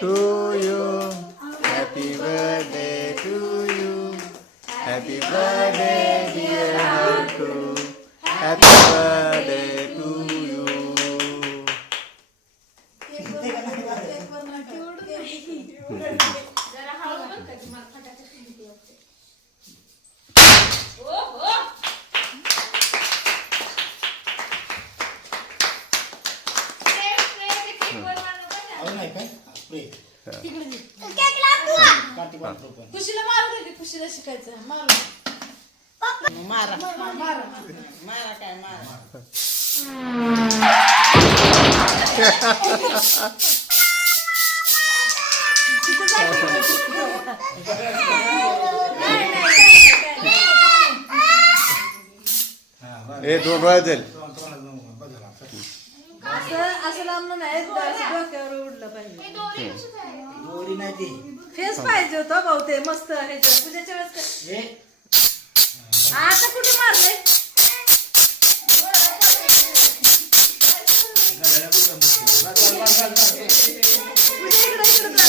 to you. Happy birthday to you. Happy birthday dear Harku. Happy birthday to you. खुशीला मारू दे खुशीला शिकायचं मारू मारा मारा मारा काय मारा हे दोन वाजेल असं लांब नाही डोक्यावर उडलं पाहिजे फेस पाहिजे होतं भाऊ ते मस्त ह्याच्या पूजेच्या वेळेस आता कुठे मारलंय